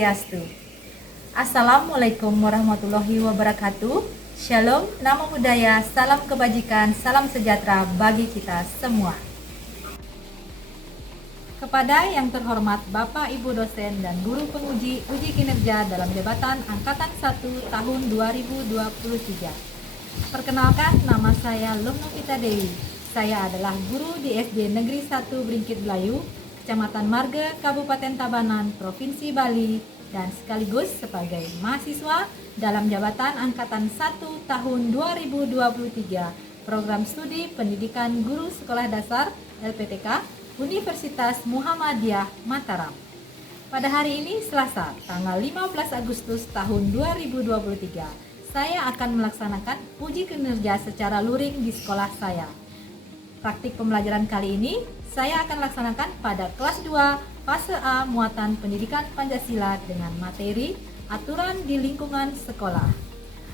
Swastiastu. Assalamualaikum warahmatullahi wabarakatuh. Shalom, namo buddhaya, salam kebajikan, salam sejahtera bagi kita semua. Kepada yang terhormat Bapak Ibu dosen dan guru penguji uji kinerja dalam jabatan Angkatan 1 tahun 2023. Perkenalkan, nama saya Lumnovita Dewi. Saya adalah guru di SD Negeri 1 Bringkit Belayu, Kecamatan Marga, Kabupaten Tabanan, Provinsi Bali, dan sekaligus sebagai mahasiswa dalam jabatan Angkatan 1 tahun 2023 Program Studi Pendidikan Guru Sekolah Dasar LPTK Universitas Muhammadiyah Mataram. Pada hari ini Selasa, tanggal 15 Agustus tahun 2023, saya akan melaksanakan uji kinerja secara luring di sekolah saya. Praktik pembelajaran kali ini saya akan laksanakan pada kelas 2 fase A muatan pendidikan Pancasila dengan materi aturan di lingkungan sekolah.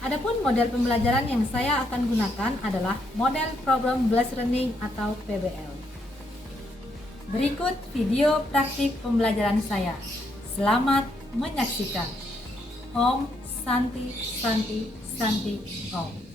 Adapun model pembelajaran yang saya akan gunakan adalah model Problem Based Learning atau PBL. Berikut video praktik pembelajaran saya. Selamat menyaksikan. Om Santi Santi Santi Om.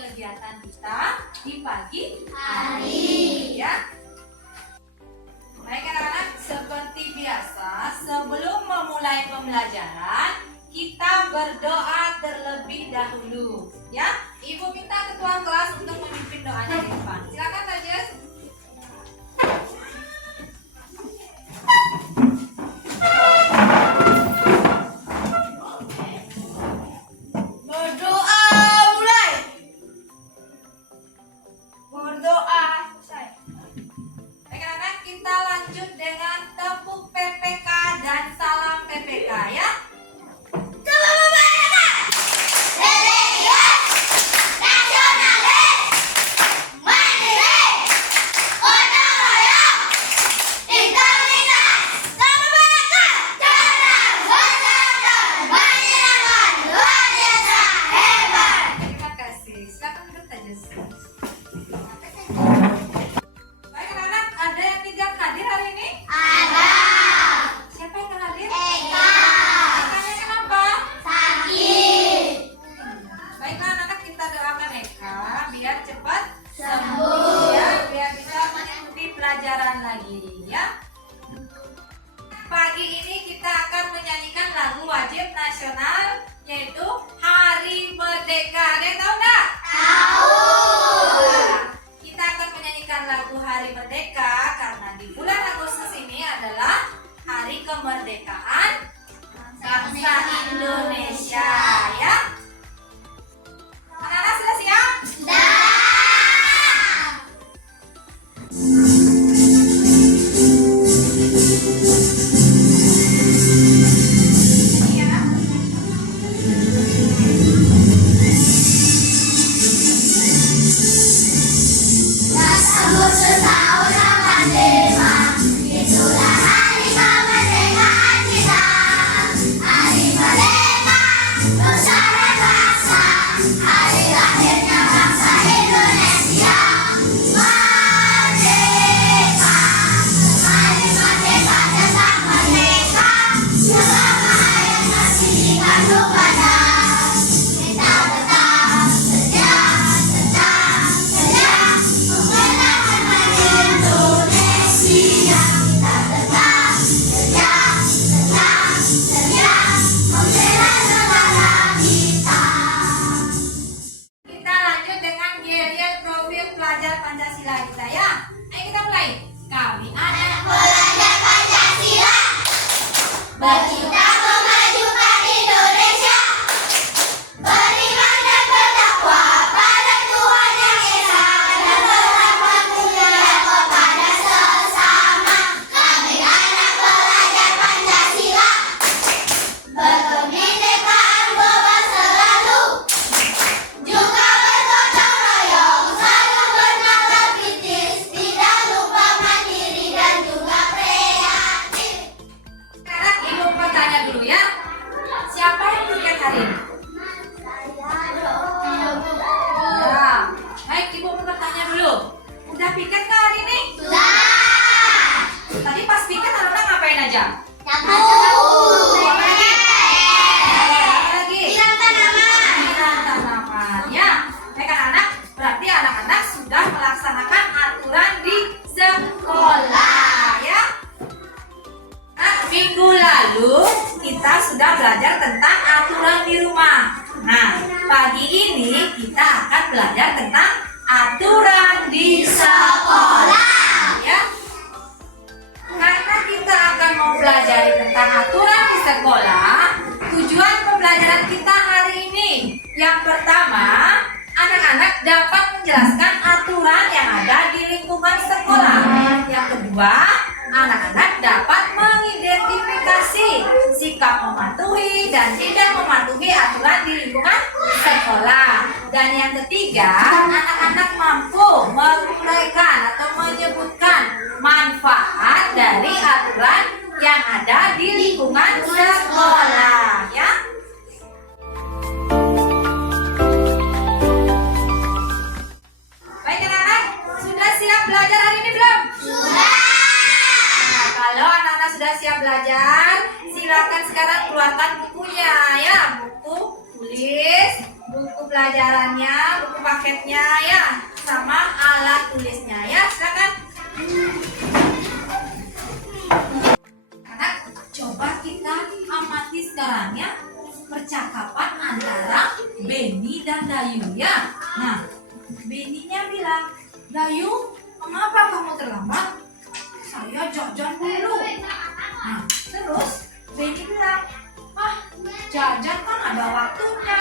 Kegiatan kita di pagi hari ya. Baik anak-anak, seperti biasa sebelum memulai pembelajaran kita berdoa terlebih dahulu ya. Ibu minta ketua kelas untuk memimpin doanya di depan. Silakan Tajes. Nasionalis lagi ya. Pagi ini kita akan menyanyikan lagu wajib nasional yaitu Hari Merdeka. Ada yang tahu nggak? Tahu. Kita akan menyanyikan lagu Hari Merdeka karena di bulan Agustus ini adalah Hari Kemerdekaan Bangsa Indonesia ya. Anak-anak sudah siap? Sudah. Pancasila kita ya. Ayo kita mulai. Kami anak pelajar Pancasila bercita memajukan Indonesia, beriman dan bertakwa pada Tuhan Yang Esa dan berhormat mulia kepada sesama. Kami anak pelajar Pancasila berkebinekaan bebas selalu, juga bergotong royong, selalu bernalar kritis, tidak lupa mandiri dan juga kreatif. Sekarang Ibu bertanya dulu ya, siapa yang piket hari ini? Ya, baik Ibu bertanya dulu, udah piket nggak hari ini? Sudah. Tadi pas piket anak-anak ngapain aja? Berarti anak-anak sudah melaksanakan aturan di sekolah ya. Nah, minggu lalu kita sudah belajar tentang aturan di rumah. Nah, pagi ini kita akan belajar tentang aturan di sekolah ya. Karena kita akan mau belajar tentang aturan di sekolah, tujuan pembelajaran kita hari ini yang pertama, anak-anak dapat menjelaskan aturan yang ada di lingkungan sekolah. Yang kedua, anak-anak dapat mengidentifikasi sikap mematuhi dan tidak mematuhi aturan di lingkungan sekolah. Dan yang ketiga, anak-anak mampu menguraikan atau menyebutkan manfaat dari aturan yang ada di lingkungan sekolah ya. Belajar hari ini belum? Sudah. Nah, kalau anak-anak sudah siap belajar, silakan sekarang keluarkan bukunya ya, buku tulis, buku pelajarannya, buku paketnya ya, sama alat tulisnya ya, silakan. Anak, coba kita amati sekarang ya percakapan antara Benny dan Dayu ya. Nah, Benny-nya bilang, Dayu, mengapa kamu terlambat? Saya jajan dulu. Nah, terus Benny bilang, jajan kan ada waktunya.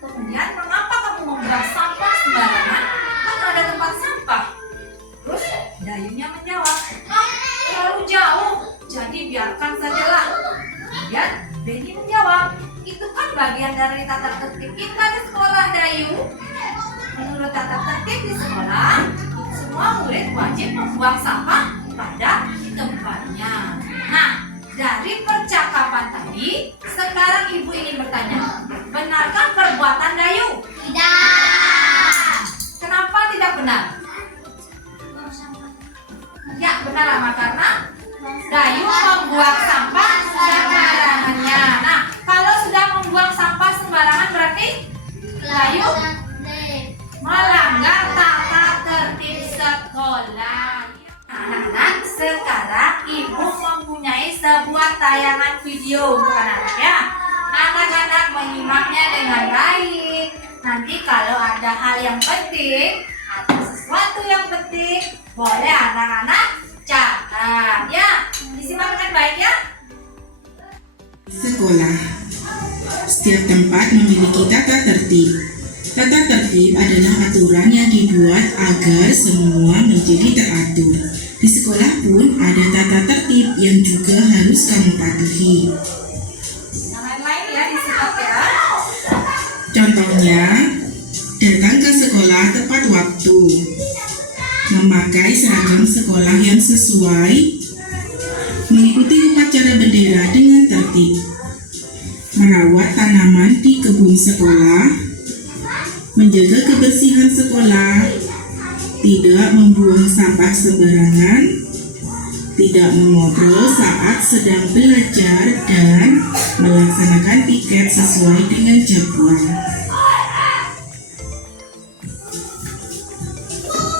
Kemudian mengapa kamu membuang sampah sembarangan? Kan ada tempat sampah. Terus Dayunya menjawab, terlalu jauh, jadi biarkan sajalah. Kemudian Benny menjawab, itu kan bagian dari tata tertib kita di sekolah, Dayu. Menurut tata tertib di sekolah, semua murid wajib membuang sampah pada tempatnya. Nah, dari percakapan tadi, sekarang Ibu ingin bertanya, benarkah perbuatan Dayu? Tidak. Kenapa tidak benar? Ya, benar Ama, karena Dayu membuang sampah sembarangannya. Nah, kalau sudah membuang sampah sembarangan berarti Dayu melanggar tata tertib sekolah. Nah, Anak-anak, sekarang ibu mempunyai sebuah tayangan video untuk anak-anak ya. Anak-anak menyimaknya dengan baik. Nanti kalau ada hal yang penting atau sesuatu yang penting, boleh anak-anak catat ya. Disimak dengan baik ya. Sekolah. Setiap tempat memiliki tata tertib. Tata tertib adalah aturan yang dibuat agar semua menjadi teratur. Di sekolah pun ada tata tertib yang juga harus kamu patuhi. Yang lain-lain ya disimak ya. Contohnya, datang ke sekolah tepat waktu, memakai seragam sekolah yang sesuai, mengikuti upacara bendera dengan tertib, merawat tanaman di kebun sekolah, menjaga kebersihan sekolah, tidak membuang sampah sembarangan, tidak mengobrol saat sedang belajar, dan melaksanakan piket sesuai dengan jadwal.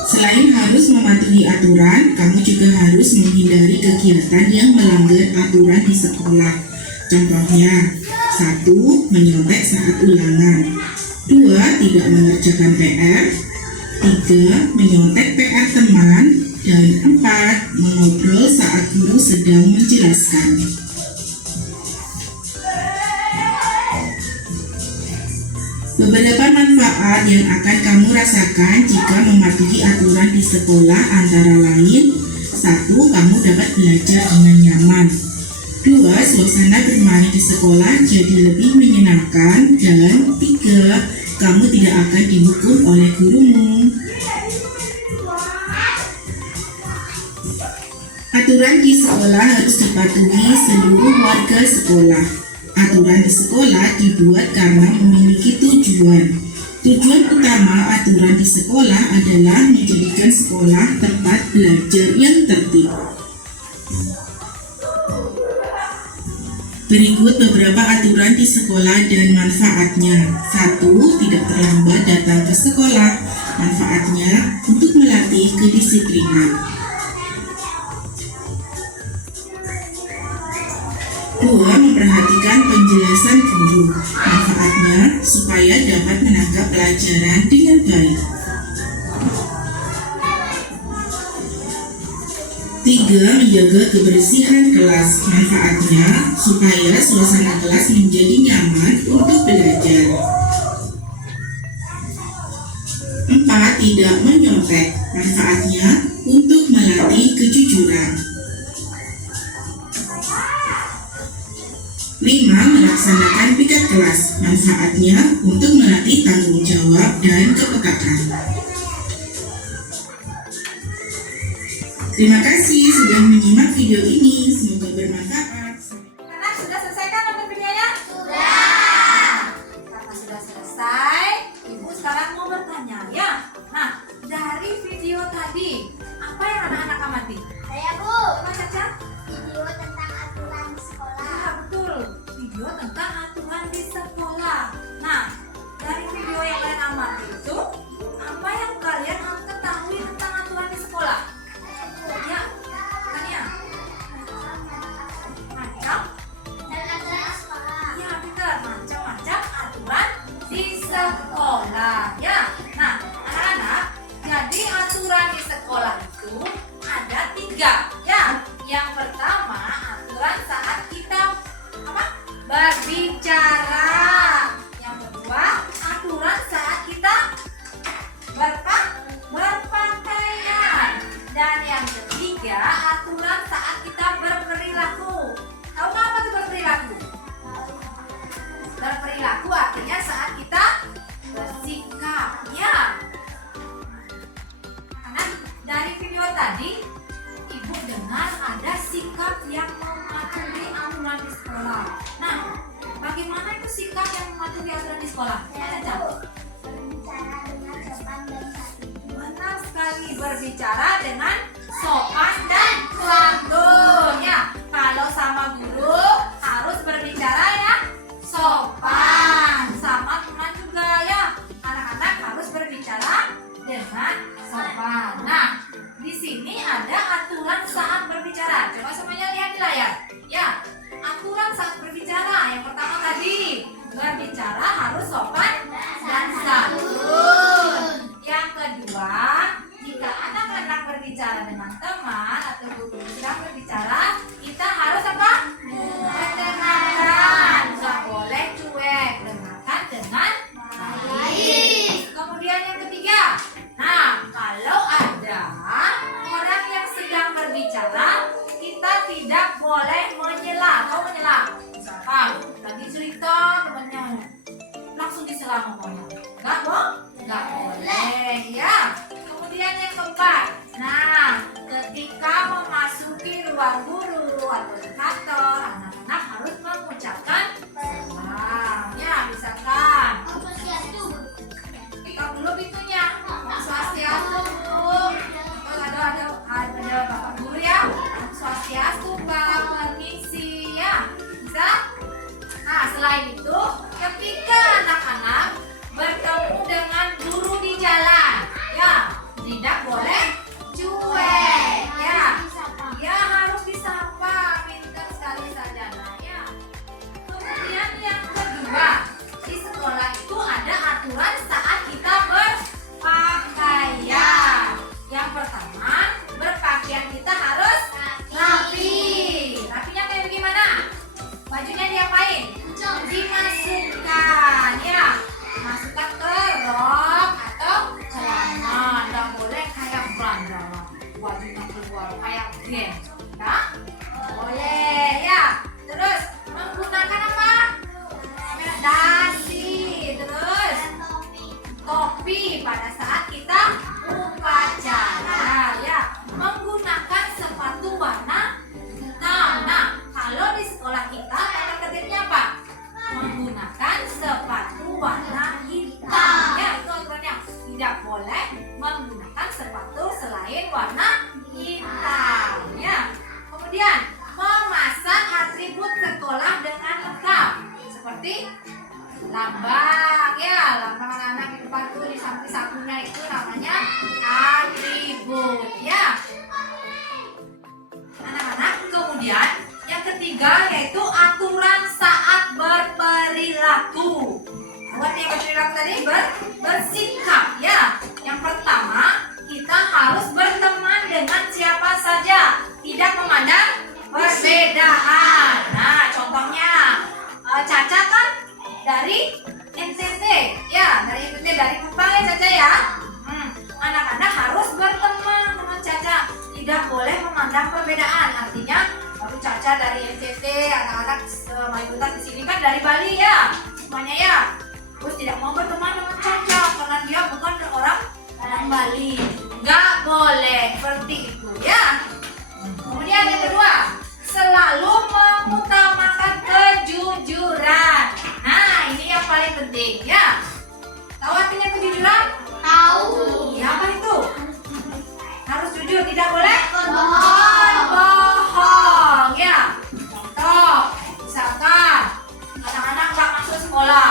Selain harus mematuhi aturan, kamu juga harus menghindari kegiatan yang melanggar aturan di sekolah. Contohnya, 1. Menyontek saat ulangan, 2. Tidak mengerjakan PR, 3. Menyontek PR teman, dan 4. Mengobrol saat guru sedang menjelaskan. Beberapa manfaat yang akan kamu rasakan jika mematuhi aturan di sekolah antara lain: 1. Kamu dapat belajar dengan nyaman, 2. Suasana bermain di sekolah jadi lebih menyenangkan, dan 3. Kamu tidak akan dihukum oleh gurumu. Aturan di sekolah harus dipatuhi seluruh warga sekolah. Aturan di sekolah dibuat karena memiliki tujuan. Tujuan utama aturan di sekolah adalah menjadikan sekolah tempat belajar yang tertib. Berikut beberapa aturan di sekolah dan manfaatnya. 1. Tidak terlambat datang ke sekolah. Manfaatnya untuk melatih kedisiplinan. 2. Memperhatikan penjelasan guru. Manfaatnya supaya dapat menangkap pelajaran dengan baik. 3. Menjaga kebersihan kelas. Manfaatnya supaya suasana kelas menjadi nyaman untuk belajar. 4. Tidak menyontek. Manfaatnya untuk melatih kejujuran. 5. Melaksanakan piket kelas. Manfaatnya untuk melatih tanggung jawab dan kepekaan. Terima kasih sudah menyimak video ini. Semoga bermanfaat. Anak sudah selesai kan nonton videonya? Sudah. Karena sudah selesai, ibu sekarang mau bertanya ya. Nah, dari video tadi, apa yang anak-anak amati? Saya Bu, Apa Caca? video tentang aturan di sekolah. Ya, betul. Video tentang aturan di sekolah. Nah, dari video yang kalian amati itu, apa yang kalian ketahui tentang aturan di sekolah? Ya, tanya. Macam? Dan aturan sekolah. Ya, benar. Macam-macam aturan di sekolah. Ya. Nah, anak-anak, jadi aturan di sekolah itu ada 3. Ya, yang pertama aturan saat kita berbicara. Yang kedua, aturan saat kita berpakaian. Dan yang ketiga, aturan saat kita berperilaku. Tahu nggak apa itu berperilaku? Berperilaku artinya saat kita bersikap. Ya. Karena dari video tadi, ibu dengar ada sikap yang mematuhi aturan di sekolah. Nah, bagaimana itu sikap yang mematuhi aturan di sekolah? Saya Caca? Bu, berbicara dengan sopan dan santun. Benar sekali, berbicara dengan sopan dan santun. Ya, kalau sama guru harus berbicara ya sopan. Sama teman juga ya, anak-anak harus berbicara dengan sopan. Nah, di sini ada aturan berbicara. Coba semuanya lihat di layar. Ya, aturan saat berbicara. Yang pertama tadi, berbicara harus sopan dan santun. Yang kedua, jika anak-anak berbicara dengan teman atau guru sedang berbicara, kita harus apa? Mendengarkan. Nggak boleh cuek. Dengarkan dengan baik. Kemudian yang ketiga, nah kalau ada orang yang sedang berbicara, kita tidak boleh menyela. Kau menyela? Misalkan lagi cerita temannya, langsung disela ngomongnya. Nggak boleh ya. Kemudian yang keempat, nah ketika memasuki ruang guru atau di kantor, anak-anak harus mengucapkan salam. Ya, misalkan kita dulu pintunya, Om Swastiastu Bu. Ada Bapak Guru ya, Om Swastiastu Pak, permisi ya, bisa? Nah selain itu, ketika anak-anak bertemu dengan guru di jalan, ya tidak boleh cuek, ya harus disapa, pintar sekali saja nah, ya. Kemudian yang kedua, di sekolah itu ada aturan saat kita berpakaian. Yang pertama, berpakaian kita harus rapi. Rapinya kayak bagaimana? Bajunya diapain? Dimasukkan, ya. Masukkan ke rok atau celana. Nggak boleh kayak berandalan. Bajunya keluar kayak geng. Ya? Boleh, ya. Terus menggunakan apa? Dasi. Terus topi pada saat kita upacara, ya. Menggunakan sepatu warna hitam. Nah, kalau di sekolah kita tanda tertibnya apa? Menggunakan sepatu warna hitam. Ya, itu aturannya. Tidak boleh menggunakan sepatu selain warna hitam. Ya. Kemudian memasang atribut sekolah dengan lengkap seperti lambang, ya, lambang anak-anak di depan tuh di samping sakunya itu namanya atribut, ya. Anak-anak, kemudian yang ketiga yaitu aturan saat berperilaku. Apa yang berperilaku tadi? Bersikap, ya. Yang pertama, kita harus berteman dengan siapa saja, tidak memandang perbedaan. Nah, contohnya Caca kan dari NTT, ya, dari NTT, dari Kupang ya Caca ya. Anak-anak harus berteman dengan Caca, tidak boleh memandang perbedaan. Artinya, kalau Caca dari NTT, anak-anak mayoritas di sini kan dari Bali ya, semuanya ya. Terus tidak mau berteman dengan Caca karena dia bukan orang Bali. Nggak boleh seperti itu ya. Kemudian yang kedua, selalu mengutamakan kejujuran. Nah, ini yang paling penting ya. Tahu artinya kejujuran? Tahu. Ya, apa itu? Harus jujur, tidak boleh Bohong. bohong, ya. Contoh, misalkan anak-anak nggak masuk sekolah,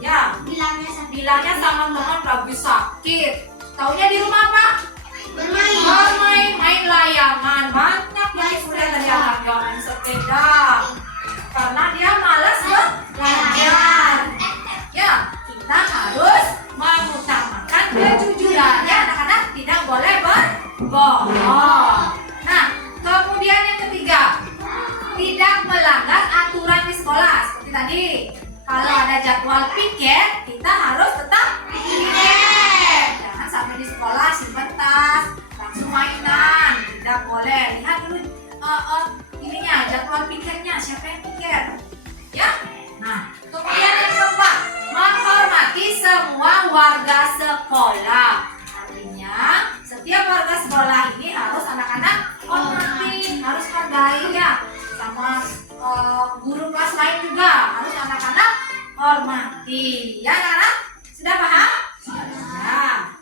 ya, bilangnya sama teman lagi sakit. Taunya di rumah apa? Bermain. Main layangan. Banyak yang sudah dari anak yang main sepeda karena dia malas belajar. Ya, kita harus mengutamakan kejujuran. Ya, anak-anak tidak boleh berbohong. Nah, kemudian yang ketiga, tidak melanggar aturan di sekolah. Seperti tadi, kalau ada jadwal piket, kita harus tetap piket. Jangan sampai di sekolah simpen tas, langsung mainan. Tidak boleh. Lihat dulu ininya, jadwal piketnya, siapa yang piket. Ya. Nah, kemudian yang keempat, menghormati semua warga sekolah. Artinya, setiap warga sekolah ini harus anak-anak hormati, harus hargai ya. Sama guru kelas lain juga harus anak-anak hormati. Ya, anak-anak? Sudah paham? Ya.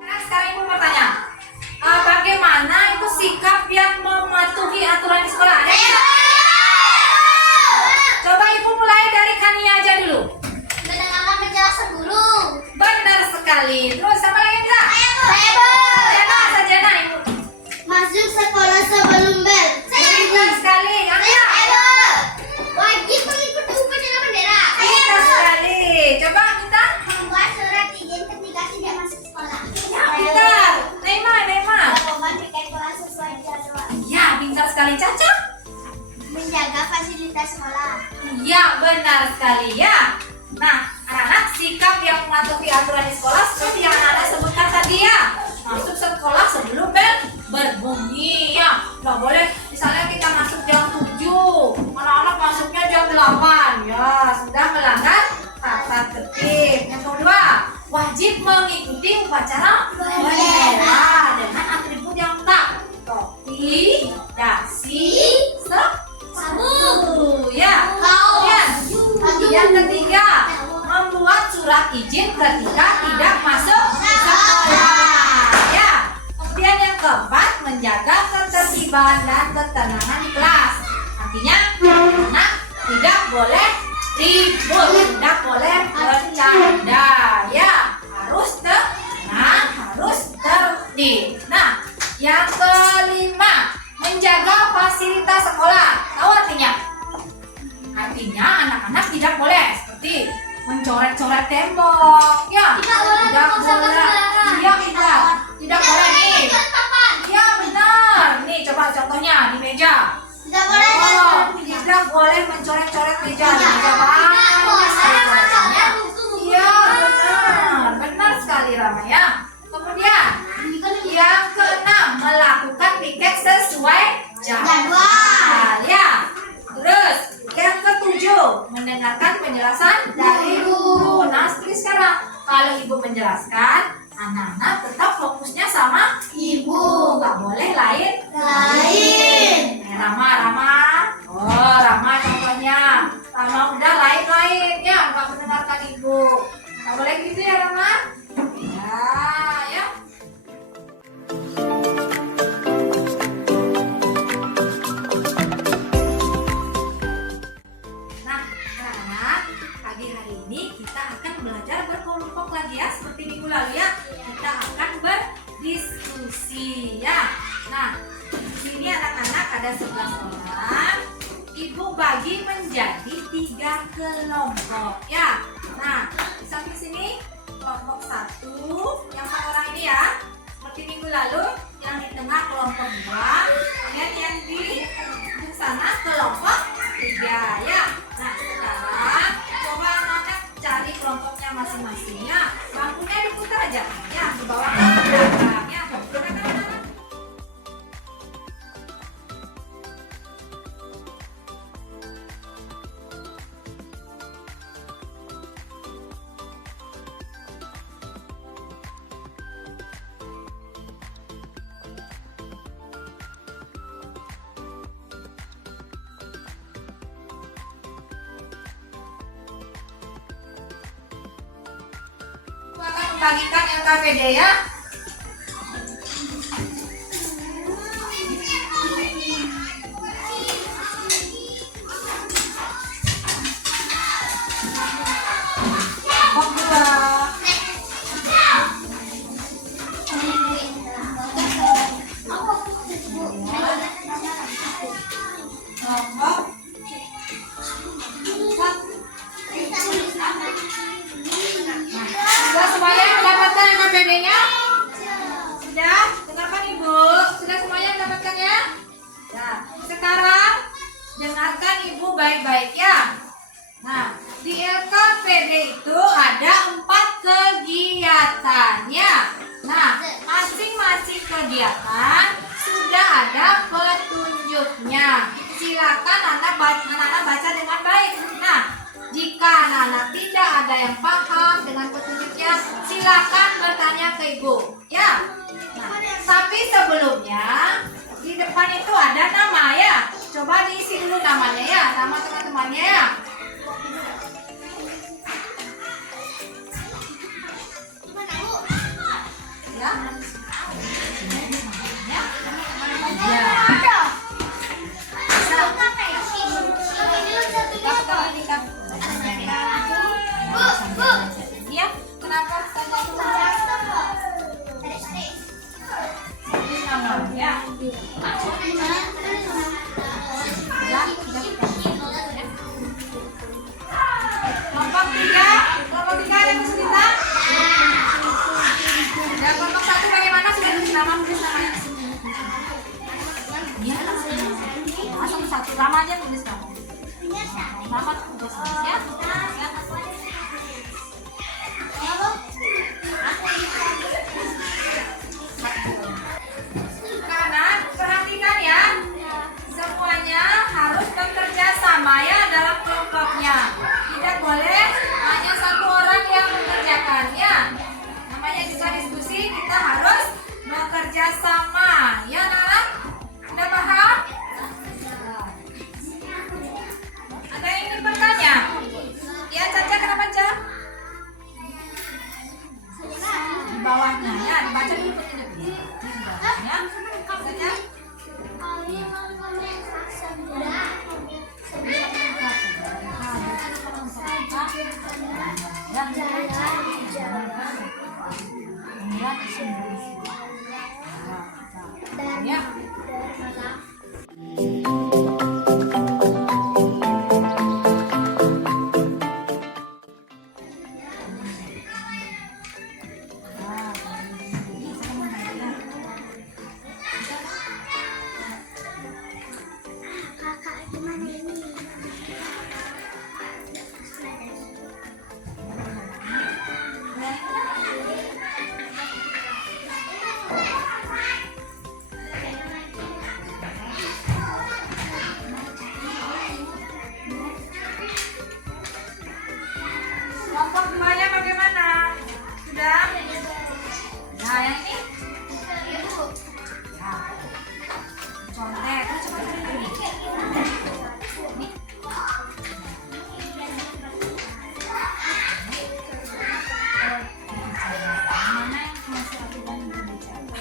Nah, sekarang Ibu bertanya, bagaimana itu sikap yang mematuhi aturan di sekolah? Ada yang tahu? Coba Ibu mulai dari Kania aja dulu. Mendengarkan penjelasan guru. Benar sekali. Terus sama lagi yang bisa? Saya Bu. Jana, Ibu. Masuk sekolah sebelum benar sekali Caca. Menjaga fasilitas sekolah. Iya, benar sekali ya. Nah, anak-anak, sikap yang mematuhi aturan di sekolah seperti yang anak-anak sebutkan tadi ya. Masuk sekolah sebelum bel berbunyi ya. Nggak boleh, misalnya kita masuk jam 7, anak-anak masuknya jam 8 ya. Sudah melanggar tata tertib. Yang kedua, wajib mengikuti upacara bendera dengan atribut yang lengkap. Topi, dasi, sabuk ya. Kemudian yang ketiga, membuat surat izin ketika tidak masuk sekolah ya. Kemudian yang keempat, menjaga ketertiban dan ketenangan di kelas. Artinya anak tidak boleh ribut, tidak boleh bercanda ya. Harus tenang, harus tertib. Nah, yang kelima, menjaga fasilitas sekolah. Tahu artinya? Artinya anak-anak tidak boleh seperti mencoret-coret tembok, ya. Tidak boleh. Iya, tidak boleh nih. Iya benar. Nih coba contohnya di meja. Tidak boleh. Tidak boleh mencoret-coret meja. Di meja banyak sekali coretannya. Iya benar sekali Rama ya. Kemudian yang keenam, melakukan piket sesuai jadwal ya. Terus yang ketujuh, mendengarkan penjelasan dari guru. Nah seperti sekarang, kalau ibu menjelaskan, anak-anak tetap fokusnya sama ibu, nggak boleh lain. Rama. Oh Rama contohnya, Rama udah lain ya, nggak mendengarkan ibu. Nggak boleh gitu ya Rama. Ya. Nah, anak-anak, pagi hari ini kita akan belajar berkelompok lagi ya, seperti minggu lalu ya. Kita akan berdiskusi ya. Nah, di sini anak-anak ada 11 orang. Ibu bagi menjadi 3 kelompok ya. Nah, di samping sini kelompok 1 yang 4 orang ini ya. Seperti minggu lalu, yang di tengah kelompok 2, kemudian yang di sana kelompok 3 ya. Nah, sekarang coba anak-anak cari kelompoknya masing-masingnya. Bangkunya diputar aja ya, di bawah ke belakang ya. Akan membagikan LKPD ya. Kelompok 2. Kelompok 4. Sudah semuanya mendapatkan LKPD-nya? Sudah? Dengarkan Ibu. Sudah semuanya mendapatkan ya? Nah, sekarang dengarkan Ibu baik-baik ya. Nah, di LKPD itu ada 4 kegiatan ya. Nah, masing-masing kegiatan sudah ada petunjuknya. Silakan anak-anak baca dengan baik. Nah, jika anak-anak tidak ada yang paham dengan petunjuknya, silakan bertanya ke ibu, ya. Nah, tapi sebelumnya di depan itu ada nama ya. Coba diisi dulu namanya ya, nama teman-temannya ya. Ya. Ya, kenapa tanya dulu? Ya. Kelompok 3 ada yang kesulitan? Dan kelompok 1 bagaimana? Sudah tulis nama namanya? Ya. satu-satu. Rama aja nulis kamu. Rama tulis ya. Kanan, perhatikan ya. Semuanya harus bekerja sama ya dalam kelompoknya. Tidak boleh hanya satu orang yang mengerjakannya. Namanya juga diskusi, kita harus bekerja sama. Ya, Nana? Udah paham? Ada yang ingin bertanya? Ya, Caca, kenapa, Caca? Di bawahnya, ya. Dibaca dulu penting. Di bawahnya. Caca? Ya. Kakak gimana ini? Kelompok duanya bagaimana? Sudah? Nah, yang ini? Nah, contek. Coba ini. Ini. Mana yang masih aku dan berbicara?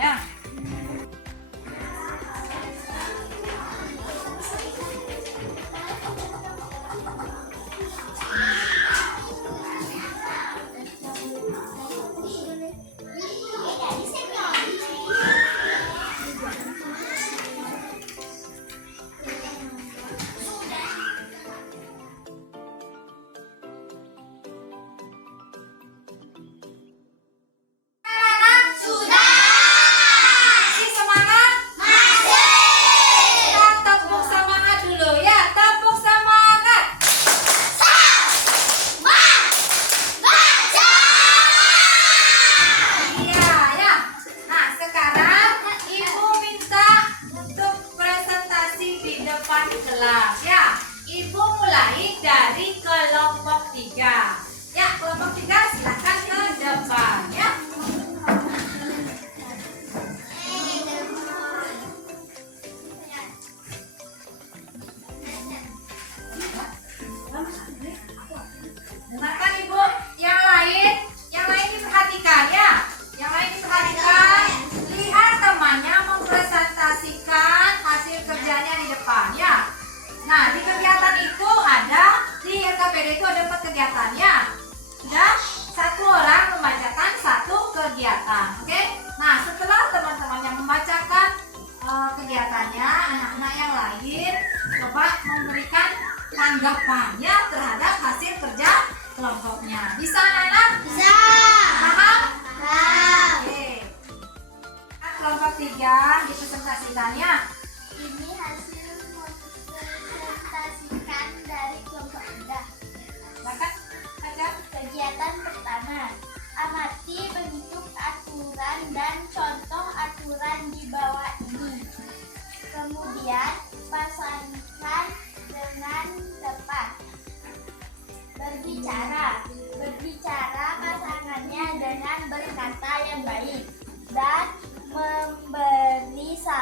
Ya. Masih semangat? Kita tepuk semangat dulu ya. Tepuk semangat. Iya ya. Nah, sekarang Ibu minta untuk presentasi di depan kelas ya. Ibu mulai dari kelompok 3. Ya, kelompok 3 silakan ke depan ya. Dengarkan Ibu, yang lain diperhatikan ya. Yang lain diperhatikan, lihat temannya mempresentasikan hasil kerjanya di depan ya. Nah, di kegiatan itu ada, di LKPD itu ada 4 kegiatannya. Sudah, satu orang membacakan satu kegiatan, oke? Nah, setelah teman-teman yang membacakan kegiatannya, anak-anak yang lain coba memberikan tanggapannya terhadap hasil kerja kelompoknya. Bisa anak-anak? Bisa. Paham? Paham. Oke. Kelompok 3 dipresentasikannya. Ini hasil mempresentasikan dari kelompok 3. Silakan baca. Kegiatan pertama, amati bentuk aturan dan contoh aturan di bawah ini. Kemudian pasangkan dengan tepat. Berbicara pasangannya dengan berkata yang baik dan memberi saran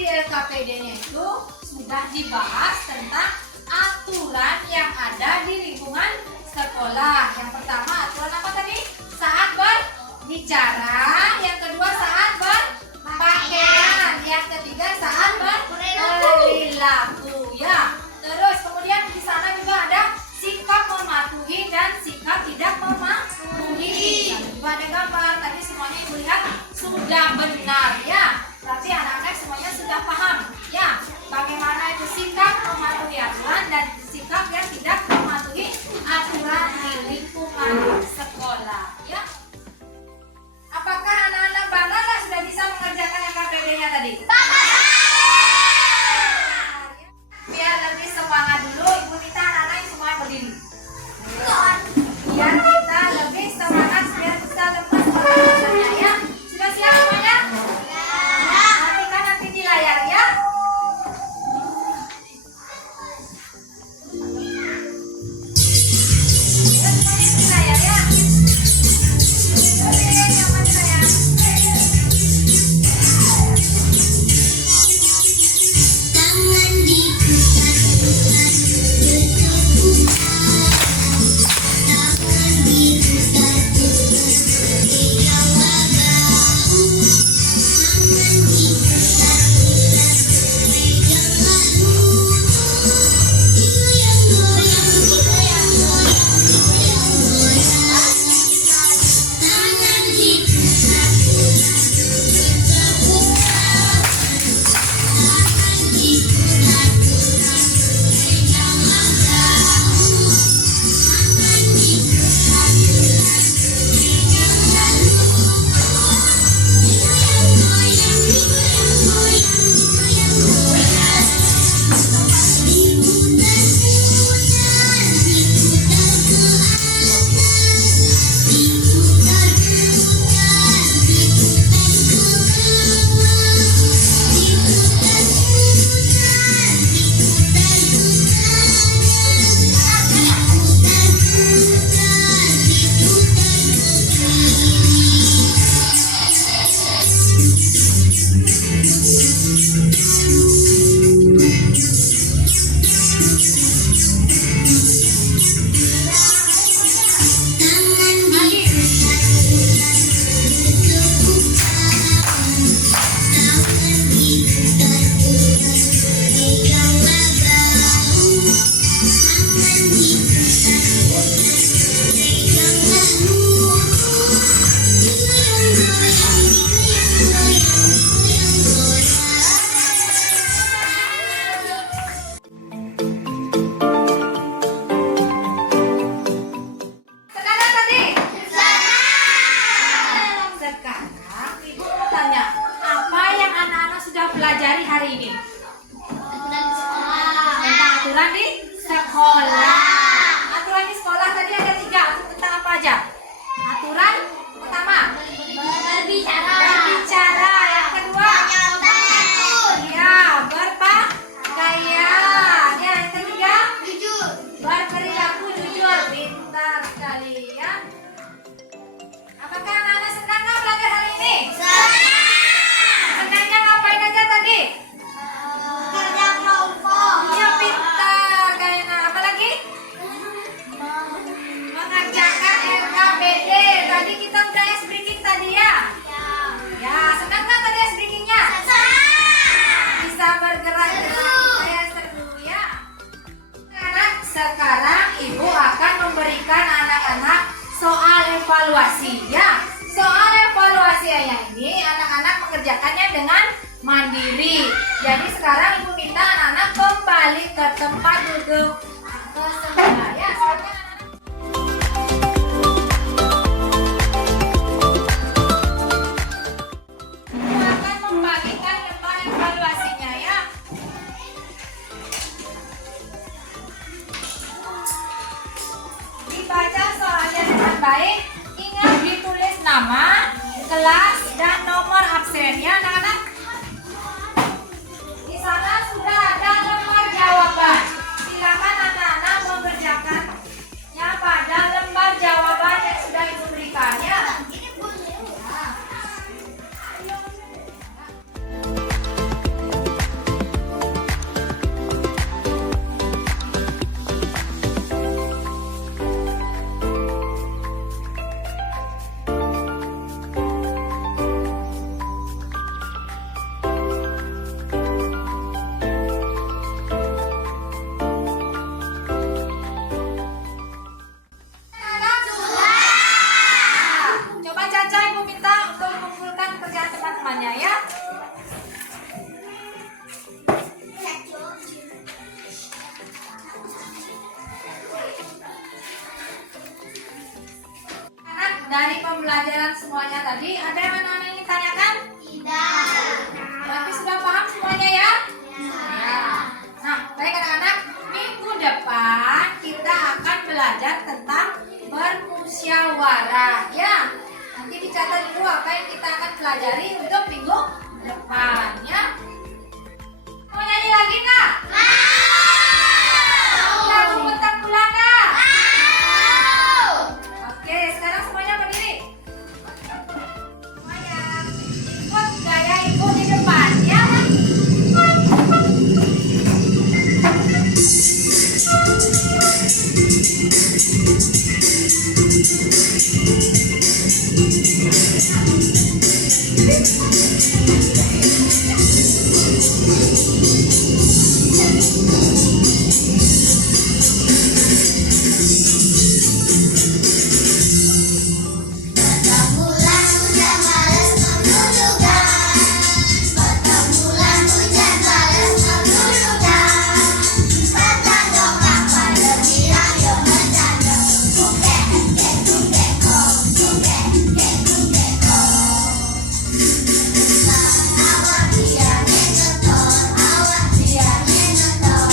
di LKPD-nya itu sudah dibahas tentang aturan yang ada di lingkungan sekolah. Yang pertama aturan apa tadi? Saat berbicara. Yang kedua saat berpakaian. Yang ketiga saat berperilaku. Ya. Terus kemudian di sana juga ada sikap mematuhi dan sikap tidak mematuhi. Lalu juga ada gambar. Tadi semuanya ibu lihat sudah benar ya. Berarti anak-anak semuanya sudah paham ya. Bagaimana itu sikap mematuhi aturan dan sikap yang tidak mematuhi aturan di lingkungan sekolah ya. Apakah anak-anak bangga nggak sudah bisa mengerjakan LKPD-nya tadi? Biar lebih semangat dulu, ibu minta anak-anak yang semuanya berdiri. Biar kita lebih semangat, biar kita lepas pernafasannya ya. Sudah siap semuanya? Perhatikan nanti di layar ya. Pelajari hari ini tentang aturan di sekolah. Aturan di sekolah tadi ada 3. Tentang apa aja? Aturan pertama berbicara. Yang kedua ya berpakaian. Yang ketiga berperilaku jujur. Pintar sekali ya. Apakah anak-anak senang nggak belajar hari ini? Senangnya ngapain aja tadi? Kerja kelompok. Iya pintar kayaknya. Apa lagi? Mengerjakan LKPD. Tadi kita udah ice breaking tadi ya. Ya senang nggak tadi ice breakingnya? Bisa bergerak-gerak. Saya seru ya. Sekarang ibu akan memberikan anak-anak soal evaluasi ya. Soal evaluasi yang ini anak-anak mengerjakannya dengan mandiri. Jadi sekarang ibu minta anak-anak kembali ke tempat duduk ke semula ya. Silakan anak-anak. Ibu akan membagikan lembar evaluasinya ya. Dibaca soalnya dengan baik. Ingat ditulis nama, kelas, dan nomor absennya anak-anak. Di sana sudah ada lembar jawaban. Silakan anak-anak mengerjakannya pada lembar jawaban yang sudah ibu berikan ya. Ibu akan dari pembelajaran semuanya tadi, ada yang anak-anak ingin tanyakan? Tidak. Tapi sudah paham semuanya ya? Ya. Nah, baik anak-anak, minggu depan kita akan belajar tentang bermusyawarah ya. Nanti dicatat dulu apa yang kita akan pelajari untuk minggu depan ya. Mau nyanyi lagi kak? Lagu Petak Bulan kak? Oke, sekarang semuanya berdiri. Semuanya ikut gaya ibu di depan ya. Bulan hujan balas menggulukan. Potong bulan hujan balas menggulukan. Patah dongkak pada bilang yo bercanda. Kukek kek kukek kok, kukek kek kukek kok. Awak dia ngeton, awak dia ngeton.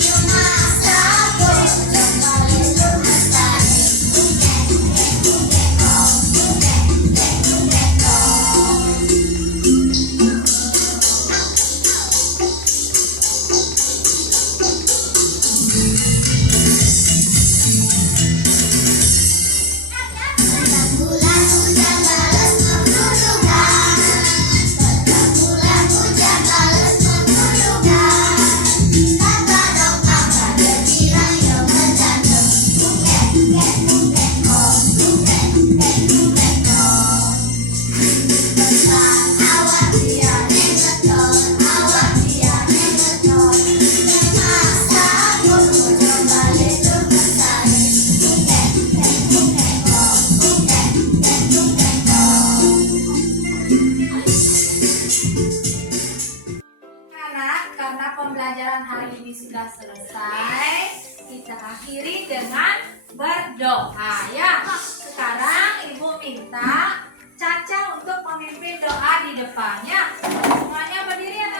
Cuma satu kembali lu mestari. Kukek kek kukek kok, kukek kek kukek kok. Bulan hujan balas menggulukan. Potong bulan hujan balas menggulukan. Kata dongkak pada bilang yo bercanda. Kukek kek kukek kok, kukek kek kukek kok. Awak dia ngeton, awak dia ngeton. Masa aku kembali lu mestari. Kukek kek kukek kok, kukek kek kukek kok. Anak, karena pembelajaran hari ini sudah selesai, kita akhiri dengan berdoa ya. Sekarang Ibu minta Caca untuk memimpin doa di depannya. Semuanya berdiri ya.